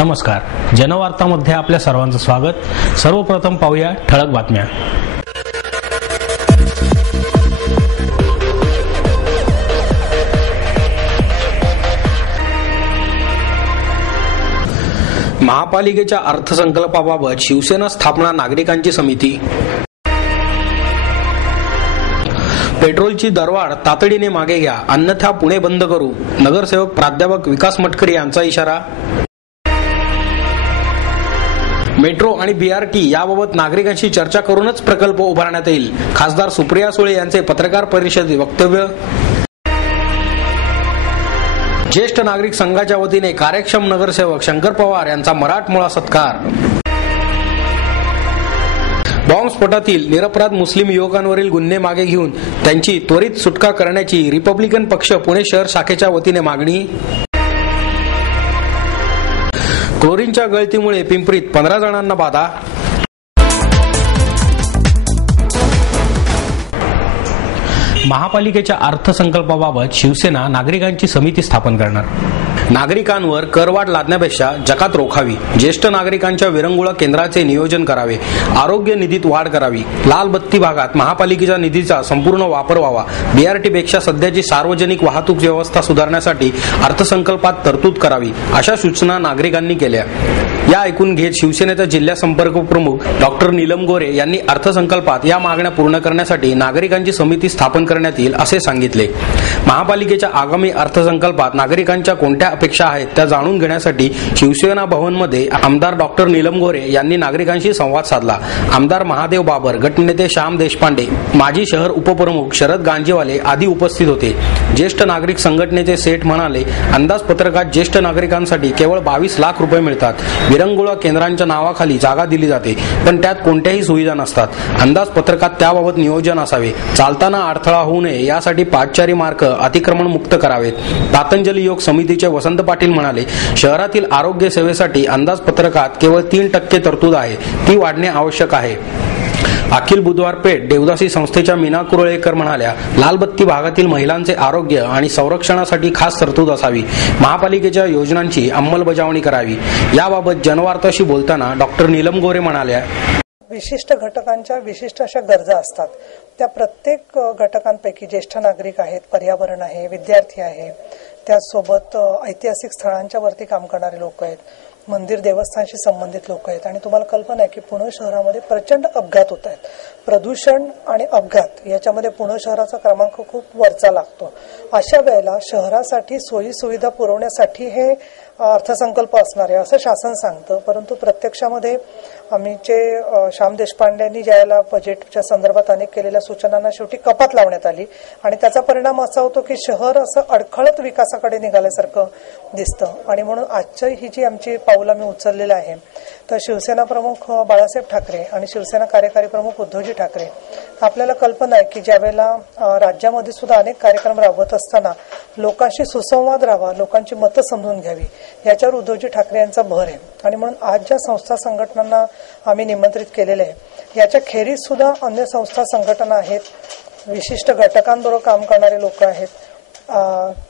नमस्कार, जनवार्तामध्ये आपल्या सर्वांचं स्वागत। सर्वप्रथम पाहूया ठळक बातम्या। महापालिकेच्या अर्थसंकल्पाबाबत शिवसेना स्थापना नागरिकांची समिती। पेट्रोलची दरवाढ तातडीने मागे घ्या, अन्यथा पुणे बंद करू, नगरसेवक प्राध्यापक विकास मटकरी यांचा इशारा। मेट्रो आणि बीआरटी याबाबत नागरिकांशी चर्चा करूनच प्रकल्प उभारण्यात येईल, खासदार सुप्रिया सुळे यांचे पत्रकार परिषदेत वक्तव्य। ज्येष्ठ नागरिक संघाच्या वतीने कार्यक्षम नगरसेवक शंकर पवार यांचा मराठमोळा सत्कार। बॉम्बस्फोटातील निरपराध मुस्लिम युवकांवरील गुन्हे मागे घेऊन त्यांची त्वरित सुटका करण्याची रिपब्लिकन पक्ष पुणे शहर शाखेच्या वतीने मागणी। क्लोरीनच्या गळतीमुळे पिंपरीत 15 जणांना बाधा। महापालिकेच्या अर्थसंकल्पाबाबत शिवसेना नागरिकांची समिती स्थापन करणार। नागरिकांवर करवाढ लादण्यापेक्षा जकात रोखावी, ज्येष्ठ नागरिकांच्या विरंगुळा केंद्राचे नियोजन करावे, आरोग्य निधीत वाढ करावी, लाल बत्ती भागात महापालिकेच्या निधीचा संपूर्ण वापर व्हावा, बीआरटीपेक्षा सध्याची सार्वजनिक वाहतूक व्यवस्था सुधारण्यासाठी अर्थसंकल्पात तरतूद करावी, अशा सूचना नागरिकांनी केल्या। या ऐकून घेत शिवसेनेचा जिल्हा संपर्क प्रमुख डॉक्टर नीलम गोरे यांनी अर्थसंकल्पात या मागण्या पूर्ण करण्यासाठी नागरिकांची समिती स्थापन करण्यात येईल असे सांगितले। महापालिकेच्या आगामी अर्थसंकल्पात नागरिकांच्या कोणत्या अपेक्षा आहेत त्या जाणून घेण्यासाठी शिवसेना भवनमध्ये आमदार डॉक्टर नीलम गोरे यांनी नागरिकांशी संवाद साधला। आमदार महादेव बाबर, गटनेते श्याम देशपांडे, माजी शहर उपप्रमुख शरद गांजेवाले आदी उपस्थित होते। ज्येष्ठ नागरिक संघटनेचे सेठ म्हणाले, अंदाजपत्रकात ज्येष्ठ नागरिकांसाठी केवळ 22 लाख रुपये मिळतात। विरंगुळा केंद्रांच्या नावाखाली जागा दिली जाते, पण त्यात कोणत्याही सुविधा नसतात। अंदाजपत्रकात त्याबाबत नियोजन असावे। चालताना अडथळा होऊ नये यासाठी पादचारी मार्ग अतिक्रमण मुक्त करावेत। पतंजली योग समितीचे वसंत पाटील म्हणाले, शहरातील आरोग्य सेवेसाठी अंदाजपत्रकात केवळ 3% तरतूद आहे, ती वाढणे आवश्यक आहे। अखिल बुधवार पेठ देवदासी संस्थेच्या मीना कुरळेकर म्हणाल्या, लालबत्ती भागातील महिलांचे आरोग्य आणि संरक्षणासाठी खास तरतूद असावी। महापालिकेच्या योजनांची अंमलबजावणी करावी। याबाबत जनवार्ताशी बोलताना डॉक्टर नीलम गोरे म्हणाल्या, विशिष्ट घटकांच्या विशिष्ट अशा गरजा असतात। त्या प्रत्येक घटकांपैकी ज्येष्ठ नागरिक आहेत, पर्यावरण आहे, विद्यार्थी आहे, त्याचसोबत ऐतिहासिक स्थळांच्या वरती काम करणारे लोक आहेत, मंदिर देवस्थानशी संबंधित लोक आहेत। आणि तुम्हाला कल्पना आहे की पुणे शहरामध्ये प्रचंड अपघात होत आहेत। प्रदूषण आणि अपघात याच्यामध्ये पुणे शहराचा क्रमांक खूप वरचा लागतो। अशा वेळेला शहरासाठी सोयी सुविधा पुरवण्यासाठी हे अर्थसंकल्प असणार आहे असं शासन सांगतं, परंतु प्रत्यक्षामध्ये आम्हीचे श्याम देशपांडेंनी ज्यावेळेला बजेटच्या संदर्भात अनेक केलेल्या सूचनांना शेवटी कपात लावण्यात आली आणि त्याचा परिणाम असा होतो की शहर असं अडखळत विकासाकडे निघाल्यासारखं दिसतं। आणि म्हणून आजची ही जी आमची पाऊल आम्ही उचललेलं आहे, तर शिवसेना प्रमुख बाळासाहेब ठाकरे आणि शिवसेना कार्यकारी प्रमुख उद्धवजी ठाकरे, आपल्याला कल्पना आहे की ज्यावेळेला राज्यामध्ये सुद्धा अनेक कार्यक्रम राबवत असताना लोकांशी सुसंवाद राहावा, लोकांची मतं समजून घ्यावी, याच्यावर उद्धवजी ठाकरे यांचा भर आहे। आणि म्हणून आज ज्या संस्था संघटनांना आम्ही निमंत्रित केलेले आहे, याच्या खेरीज सुद्धा अन्य संस्था संघटना आहेत, विशिष्ट घटकांबरोबर काम करणारे लोक आहेत।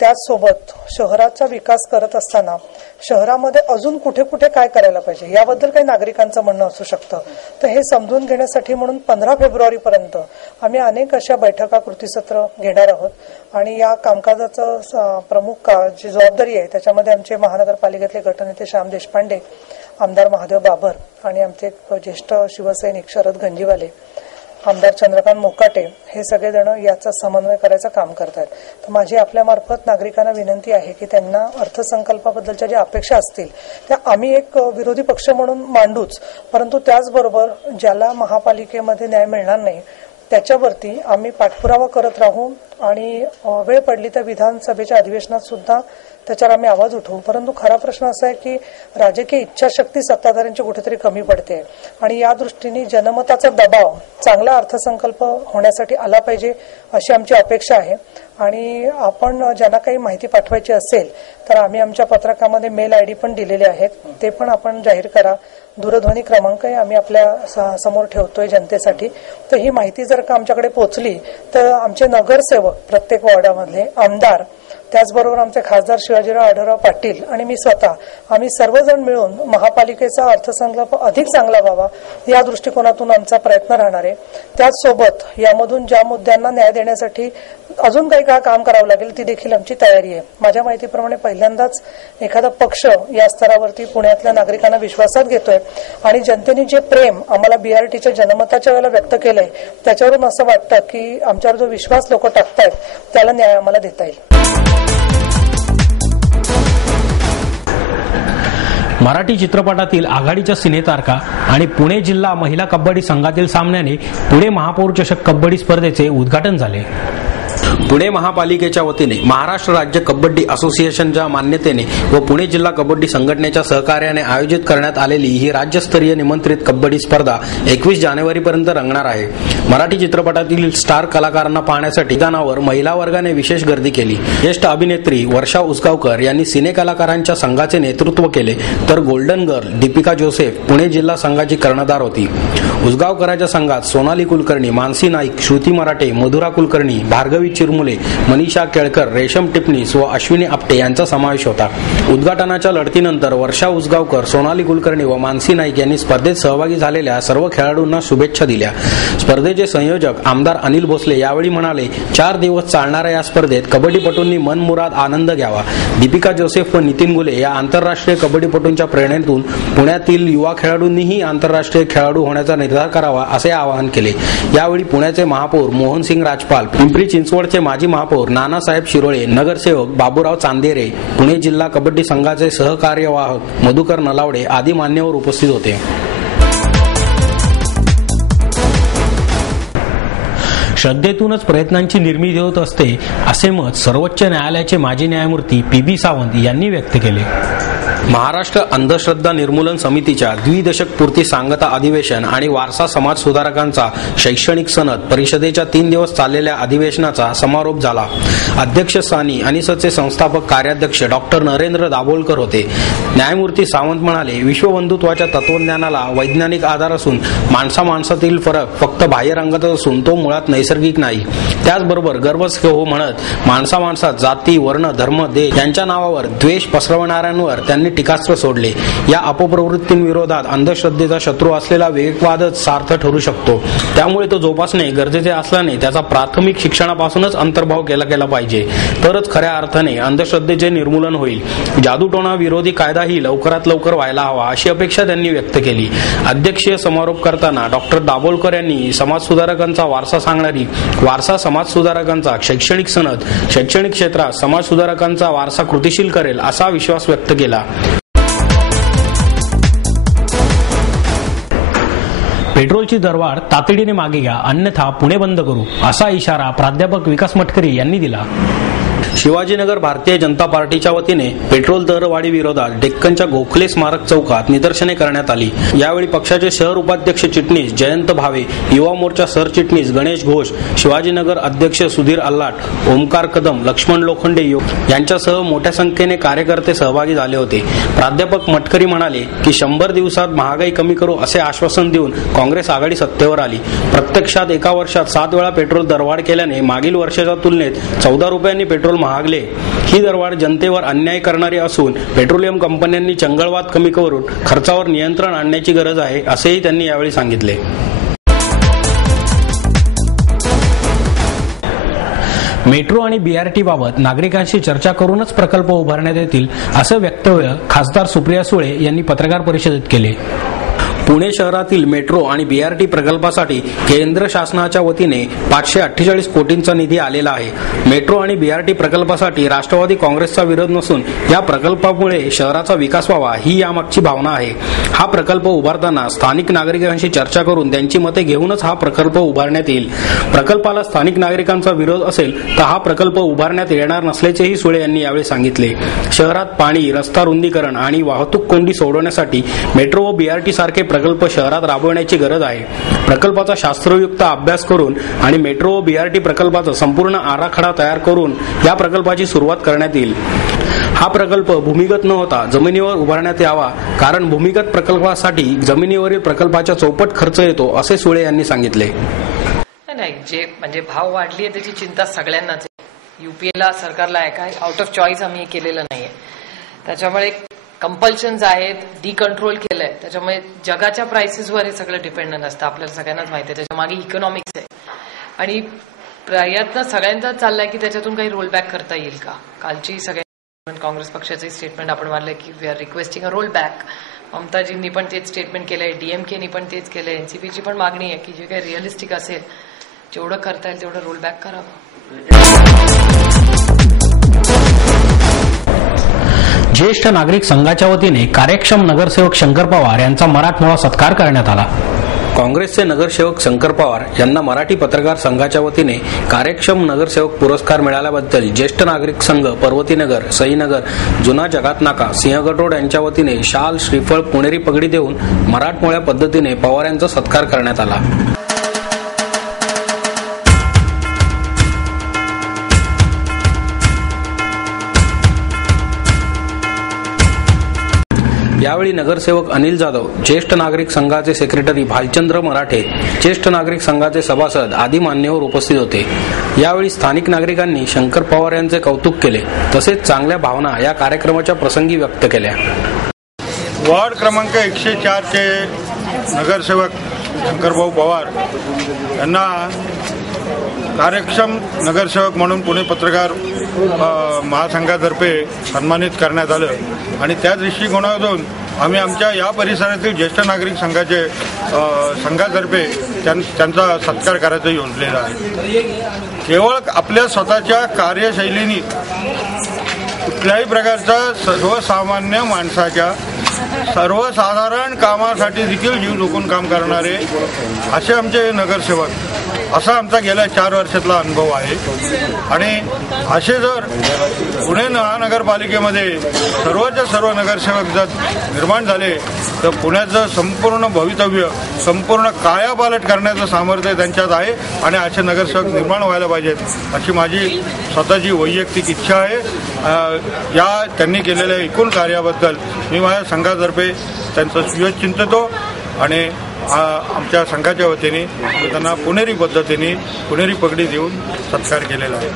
त्याचसोबत शहराचा विकास करत असताना शहरामध्ये अजून कुठे कुठे काय करायला पाहिजे याबद्दल काही नागरिकांचं म्हणणं असू शकतं। तर हे समजून घेण्यासाठी म्हणून 15 फेब्रुवारीपर्यंत आम्ही अनेक अशा बैठका, कृतीसत्र घेणार आहोत। आणि या कामकाजाचं प्रमुख जी जबाबदारी आहे त्याच्यामध्ये आमचे महानगरपालिकेतले गटनेते श्याम देशपांडे, आमदार महादेव बाबर आणि आमचे ज्येष्ठ शिवसैनिक शरद गंजीवाले, आमदार चंद्रकांत मोकाटे हे सगळेजण याचा समन्वय करायचं काम करतात। तर माझी आपल्यामार्फत नागरिकांना विनंती आहे की त्यांना अर्थसंकल्पाबद्दलच्या ज्या अपेक्षा असतील त्या आम्ही एक विरोधी पक्ष म्हणून मांडूच, परंतु त्याचबरोबर ज्याला महापालिकेमध्ये न्याय मिळणार नाही त्याच्यावरती आम्ही पाठपुरावा करत राहू आणि वेळ पडली तर विधानसभेच्या अधिवेशनात सुद्धा त्याच्यावर आम्ही आवाज उठवू। परंतु खरा प्रश्न असा आहे की राजकीय इच्छाशक्ती सत्ताधाऱ्यांची कुठेतरी कमी पडते आणि या दृष्टीने जनमताचा दबाव चांगला अर्थसंकल्प होण्यासाठी आला पाहिजे अशी आमची अपेक्षा आहे। आणि आपण ज्यांना काही माहिती पाठवायची असेल तर आम्ही आमच्या पत्रकामध्ये मेल आयडी पण दिलेले आहेत, ते पण आपण जाहीर करा। दूरध्वनी क्रमांकही आम्ही आपल्या समोर ठेवतोय जनतेसाठी। तर ही माहिती जर का आमच्याकडे पोहोचली तर आमचे नगरसेवक नगरसेवक, प्रत्येक वॉर्डामधले आमदार, त्याचबरोबर आमचे खासदार शिवाजीराव आढळराव पाटील आणि मी स्वतः, आम्ही सर्वजण मिळून महापालिकेचा अर्थसंकल्प अधिक चांगला व्हावा या दृष्टिकोनातून आमचा प्रयत्न राहणार आहे. त्याचसोबत यामधून ज्या मुद्द्यांना न्याय देण्यासाठी अजून काही काळ काम करावं लागेल ती देखील आमची तयारी आहे. माझ्या माहितीप्रमाणे पहिल्यांदाच एखादा पक्ष या स्तरावरती पुण्यातल्या नागरिकांना विश्वासात घेतोय आणि जनतेने जे प्रेम आम्हाला बीआरटीच्या जनमताच्या वेळेला व्यक्त केलंय त्याच्यावरून असं वाटतं की आमच्यावर जो विश्वास लोक टाकतायत त्याला न्याय आम्हाला देता येईल. मराठी चित्रपटातील आघाडीच्या सिनेतारका आणि पुणे जिल्हा महिला कबड्डी संघातील सामन्याने पुणे महापौर चषक कबड्डी स्पर्धेचे उद्घाटन झाले. पुणे महापालिकेच्या वतीने महाराष्ट्र राज्य कबड्डी असोसिएशनच्या मान्यतेने व पुणे जिल्हा कबड्डी संघटनेच्या सहकार्याने आयोजित करण्यात आलेली ही राज्यस्तरीय निमंत्रित कबड्डी स्पर्धा 21 जानेवारीपर्यंत रंगणार आहे. मराठी चित्रपटातील स्टार कलाकारांना पाहण्यासाठी मैदानावर महिला वर्गाने विशेष गर्दी केली. ज्येष्ठ अभिनेत्री वर्षा उसगावकर यांनी सिने कलाकारांच्या संघाचे नेतृत्व केले तर golden girl Deepika Joseph Pune जिल्हा संघाची कर्णधार होती. उसगावकरांच्या संघात सोनाली कुलकर्णी, मानसी नाईक, श्रुती मराठे, मधुरा कुलकर्णी, भार्गवी चिरमुले, मनीषा केळकर, रेशम टिपणीस व अश्विनी आपटे यांचा समावेश होता. उद्घाटनाच्या लढतीनंतर वर्षा उसगावकर, सोनाली कुलकर्णी व मानसी नाईक यांनी स्पर्धेत सहभागी झालेल्या सर्व खेळाडूंना शुभेच्छा दिल्या. स्पर्धेचे संयोजक आमदार अनिल भोसले यावेळी म्हणाले, 4 दिवस चालणाऱ्या या स्पर्धेत कबड्डीपटूंनी मनमुराद आनंद घ्यावा. दीपिका जोसेफ व नितीन गुले या आंतरराष्ट्रीय कबड्डीपटूंच्या प्रेरणेतून पुण्यातील युवा खेळाडूंनीही आंतरराष्ट्रीय खेळाडू होण्याचा निर्धार करावा असे आवाहन केले. यावेळी पुण्याचे महापौर मोहनसिंग राजपाल, पिंपरी चिंचवडचे माजी महापौर नानासाहेब शिरोळे, नगरसेवक बाबूराव चांदेरे, पुणे जिल्हा कबड्डी संघाचे सहकार्यवाहक मधुकर नलावडे आदी मान्यवर उपस्थित होते. श्रद्धेतूनच प्रयत्नांची निर्मिती होत असते असे मत सर्वोच्च न्यायालयाचे माजी न्यायमूर्ती पी.बी. सावंत यांनी व्यक्त केले. महाराष्ट्र अंधश्रद्धा निर्मूलन समितीच्या द्विदशकपूर्ती सांगता अधिवेशन आणि वारसा समाज सुधारकांचा शैक्षणिक सनद परिषदेच्या 3 दिवस चाललेल्या अधिवेशनाचा समारोप झाला. अध्यक्षस्थानी अनिसचे संस्थापक कार्याध्यक्ष डॉक्टर नरेंद्र दाभोलकर होते. न्यायमूर्ती सावंत म्हणाले, विश्वबंधुत्वाच्या तत्वज्ञानाला वैज्ञानिक आधार असून माणसामाणसातील फरक फक्त बाह्य रंगातच असून तो मुळात नैसर्गिक नाही. त्याचबरोबर गर्वच हो म्हणत माणसामाणसात जाती, वर्ण, धर्म, देश यांच्या नावावर द्वेष पसरवणाऱ्यांवर त्यांनी टीकास्त्र सोडले. या अपप्रवृत्तींविरोधात अंधश्रद्धेचा शत्रू असलेला विवेकवादच सार्थ ठरू शकतो. त्यामुळे तो जोपासणे गरजेचे असल्याने त्याचा प्राथमिक शिक्षणापासूनच अंतर्भाव केला गेला पाहिजे. तरच खऱ्या अर्थाने अंधश्रद्धेचे निर्मूलन होईल. जादूटोणा विरोधी कायदाही लवकरात लवकर व्हायला हवा अशी अपेक्षा त्यांनी व्यक्त केली. अध्यक्षीय समारोप करताना डॉक्टर दाभोलकर यांनी समाज सुधारकांचा वारसा सांगणारी वारसा समाज सुधारकांचा शैक्षणिक सनद शैक्षणिक क्षेत्रात समाज सुधारकांचा वारसा कृतीशील करेल असा विश्वास व्यक्त केला. पेट्रोलची दरवाढ तातडीने मागे घ्या, अन्यथा पुणे बंद करू असा इशारा प्राध्यापक विकास मटकरी यांनी दिला. शिवाजीनगर भारतीय जनता पार्टीच्या वतीने पेट्रोल दरवाढी विरोधात डेक्कनच्या गोखले स्मारक चौकात निदर्शने करण्यात आली. यावेळी पक्षाचे शहर उपाध्यक्ष चिटणीस जयंत भावे, युवा मोर्चा सरचिटणीस गणेश घोष, शिवाजीनगर अध्यक्ष सुधीर अल्लाट, ओमकार कदम, लक्ष्मण लोखंडे यांच्यासह मोठ्या संख्येने कार्यकर्ते सहभागी झाले होते. प्राध्यापक मटकरी म्हणाले की 100 दिवसात महागाई कमी करू असे आश्वासन देऊन काँग्रेस आघाडी सत्तेवर आली. प्रत्यक्षात एका वर्षात 7 वेळा पेट्रोल दरवाढ केल्याने मागील वर्षाच्या तुलनेत 14 रुपयांनी पेट्रोल महागले. ही दरवाढ जनतेवर अन्याय करणारी असून पेट्रोलियम कंपन्यांनी चंगळवाद कमी करून खर्चावर नियंत्रण आणण्याची गरज आहे असेही त्यांनी यावेळी सांगितले. मेट्रो आणि बीआरटी बाबत नागरिकांशी चर्चा करूनच प्रकल्प उभारण्यात येतील असं वक्तव्य खासदार सुप्रिया सुळे यांनी पत्रकार परिषदेत केले. पुणे शहरातील मेट्रो आणि बीआरटी प्रकल्पासाठी केंद्र शासनाच्या वतीने 548 कोटींचा निधी आलेला आहे. मेट्रो आणि बीआरटी प्रकल्पासाठी राष्ट्रवादी काँग्रेसचा विरोध नसून या प्रकल्पामुळे शहराचा विकास व्हावा ही यामागची भावना आहे. हा प्रकल्प उभारताना स्थानिक नागरिकांशी चर्चा करून त्यांची मते घेऊनच हा प्रकल्प उभारण्यात येईल. प्रकल्पाला स्थानिक नागरिकांचा विरोध असेल तर हा प्रकल्प उभारण्यात येणार नसल्याचेही सुळे यांनी यावेळी सांगितले. शहरात पाणी, रस्ता रुंदीकरण आणि वाहतूक कोंडी सोडवण्यासाठी मेट्रो व बीआरटी सारखे प्रकल्प शहरात राबवण्याची गरज आहे. प्रकल्पाचा शास्त्रयुक्त अभ्यास करून आणि मेट्रो व बीआरटी प्रकल्पाचा संपूर्ण आराखडा तयार करून या प्रकल्पाची सुरुवात करण्यात येईल. हा प्रकल्प भूमिगत न होता जमिनीवर उभारण्यात यावा, कारण भूमिगत प्रकल्पासाठी जमिनीवरील प्रकल्पाच्या चौपट खर्च येतो असे सुळे यांनी सांगितले. नाही, जे म्हणजे भाव वाढली आहे त्याची चिंता सगळ्यांनाच आहे. युपीएला सरकारला आहे काय आउट ऑफ चॉईस आम्ही केलेलं नाहीये. त्याच्यामुळे कंपल्शन्स आहेत, डिकंट्रोल केलंय. त्याच्यामुळे जगाच्या प्राइसेसवर हे सगळं डिपेंडंट असतं. आपल्याला सगळ्यांनाच माहिती आहे त्याच्या मागे इकॉनॉमिक्स आहे आणि प्रयत्न सगळ्यांचाच चाललाय की त्याच्यातून काही रोलबॅक करता येईल का. कालची सगळ्या काँग्रेस पक्षाचे स्टेटमेंट आपण मानलंय की we are requesting a roll back. ममताजींनी पण तेच स्टेटमेंट केलंय, डीएमकेनी पण तेच केलंय, एनसीपीची पण मागणी आहे की जे काही रिअलिस्टिक असेल जेवढं करता येईल तेवढं रोल बॅक करावं. ज्येष्ठ नागरिक संघाच्या वतीने कार्यक्षम नगरसेवक शंकर पवार यांचा मराठमोळा सत्कार करण्यात आला. काँग्रेसचे नगरसेवक शंकर पवार यांना मराठी पत्रकार संघाच्या वतीने कार्यक्षम नगरसेवक पुरस्कार मिळाल्याबद्दल ज्येष्ठ नागरिक संघ पर्वतीनगर, सईनगर, जुना जगात नाका, सिंहगड रोड यांच्या वतीने शाल, श्रीफळ, पुणेरी पगडी देऊन मराठमोळ्या पद्धतीने पवार यांचा सत्कार करण्यात आला. यावेळी नगरसेवक अनिल जाधव, ज्येष्ठ नागरिक संघाचे सेक्रेटरी भालचंद्र मराठे, ज्येष्ठ नागरिक संघाचे सभासद आदी मान्यवर उपस्थित होते. यावेळी स्थानिक नागरिकांनी शंकर पवार यांचे कौतुक केले तसेच चांगल्या भावना या कार्यक्रमाच्या प्रसंगी व्यक्त केल्या. वार्ड क्रमांक 104 चे नगरसेवक शंकरभाऊ पवार यांना कार्यक्षम नगरसेवक म्हणून पुणे पत्रकार महासंघातर्फे सन्मानित करण्यात आलं आणि त्या दृष्टिकोनातून आम्ही आमच्या या परिसरातील ज्येष्ठ नागरिक संघातर्फे त्यांचा सत्कार करायचं योजलेलं आहे. केवळ आपल्या स्वतःच्या कार्यशैलीने कुठल्याही प्रकारचा सर्वसामान्य माणसाच्या सर्वसाधारण कामासाठी देखील जीव झोकून काम करणारे असे आमचे नगरसेवक, असा आमचा गेल्या 4 वर्षातला अनुभव आहे. आणि असे जर पुणे महानगरपालिकेमध्ये सर्वच्या सर्व नगरसेवक जर निर्माण झाले तर पुण्याचं संपूर्ण भवितव्य, संपूर्ण कायापालट करण्याचं सामर्थ्य त्यांच्यात आहे आणि असे नगरसेवक निर्माण व्हायला पाहिजेत अशी माझी स्वतःची वैयक्तिक इच्छा आहे. या त्यांनी केलेल्या एकूण कार्याबद्दल मी माझ्या संघातर्फे त्यांचं सुयोज चिंततो आणि आमच्या संघाच्या वतीने त्यांना पुणेरी पद्धतीने पुणेरी पगडी देऊन सत्कार केलेला आहे.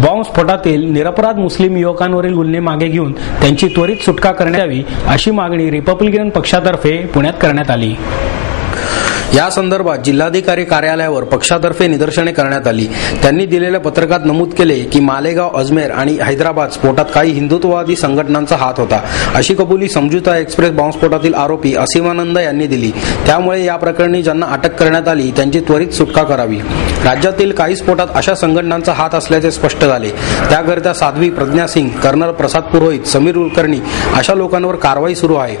बॉम्बस्फोटातील निरपराध मुस्लिम युवकांवरील गुन्हे मागे घेऊन त्यांची त्वरित सुटका करण्यात यावी अशी मागणी रिपब्लिकन पक्षातर्फे पुण्यात करण्यात आली. या संदर्भात जिल्हाधिकारी कार्यालयावर पक्षातर्फे निदर्शने करण्यात आली. त्यांनी दिलेल्या पत्रकात नमूद केले की मालेगाव, अजमेर आणि हैदराबाद स्फोटात काही हिंदुत्ववादी संघटनांचा हात होता अशी कबुली समझोता एक्सप्रेस बॉम्बस्फोटातील आरोपी असीमानंद यांनी दिली. त्यामुळे या प्रकरणी ज्यांना अटक करण्यात आली त्यांची त्वरित सुटका करावी. राज्यातील काही स्फोटात अशा संघटनांचा हात असल्याचे स्पष्ट झाले. त्याकरिता साध्वी प्रज्ञा सिंग, कर्नल प्रसाद पुरोहित, समीर कुलकर्णी अशा लोकांवर कारवाई सुरू आहे.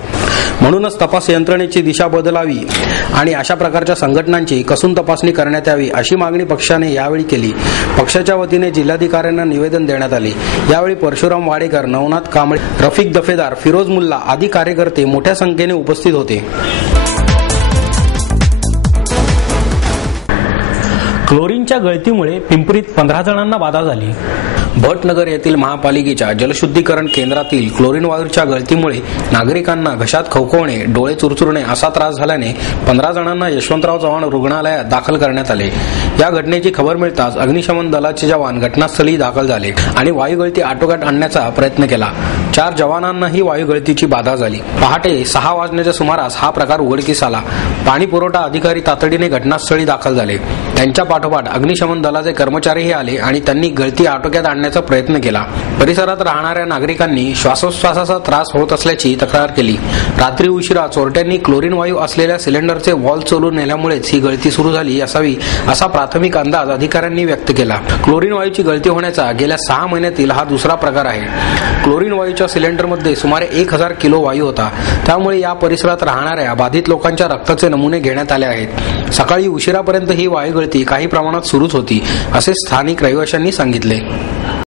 म्हणूनच तपास यंत्रणेची दिशा बदलावी आणि अशा प्रकारच्या संघटनांची कसून तपासणी करण्यात यावी अशी मागणी पक्षाने यावेळी केली. पक्षाच्या वतीने जिल्हाधिकाऱ्यांना निवेदन देण्यात आले. यावेळी परशुराम वाडेकर, नवनाथ कांबळे, रफिक दफेदार, फिरोज मुल्ला आदी कार्यकर्ते मोठ्या संख्येने उपस्थित होते. क्लोरीनच्या गळतीमुळे पिंपरीत 15 जणांना बाधा झाली. भटनगर येथील महापालिकेच्या जलशुद्धीकरण केंद्रातील क्लोरीन वायूच्या गळतीमुळे नागरिकांना घशात खवखवणे, डोळे चुरचुरणे असा त्रास झाल्याने 15 जणांना यशवंतराव चव्हाण रुग्णालयात दाखल करण्यात आले. या घटनेची खबर मिळताच अग्निशमन दलाचे जवान घटनास्थळी दाखल झाले आणि वायुगळती आटोक्यात आणण्याचा प्रयत्न केला. 4 जवानांनाही वायुगळतीची बाधा झाली. पहाटे 6 वाजण्याच्या सुमारास हा प्रकार उघडकीस आला. पाणी पुरवठा अधिकारी तातडीने घटनास्थळी दाखल झाले. त्यांच्या पाठोपाठ अग्निशमन दलाचे कर्मचारीही आले आणि त्यांनी गळती आटोक्यात आणण्याचा प्रयत्न केला. परिसरात राहणाऱ्या नागरिकांनी श्वासोच्छवासाचा त्रास होत असल्याची तक्रार केली. रात्री उशिरा चोरट्यांनी क्लोरीन वायू असलेल्या सिलेंडरचे व्हॉल्व चोरून नेल्यामुळेच ही गळती सुरू झाली असावी असा प्राथमिक अंदाज अधिकाऱ्यांनी व्यक्त केला. क्लोरीन वायूची गळती होण्याचा गेल्या 6 महिन्यातील हा दुसरा प्रकार आहे. क्लोरीन वायूच्या सिलेंडरमध्ये सुमारे 1000 किलो वायू होता. त्यामुळे या परिसरात राहणाऱ्या बाधित लोकांच्या रक्ताचे नमुने घेण्यात आले आहेत. सकाळी उशिरापर्यंत ही वायूगळती काही प्रमाणात सुरूच होती असे स्थानिक रहिवाशांनी सांगितले.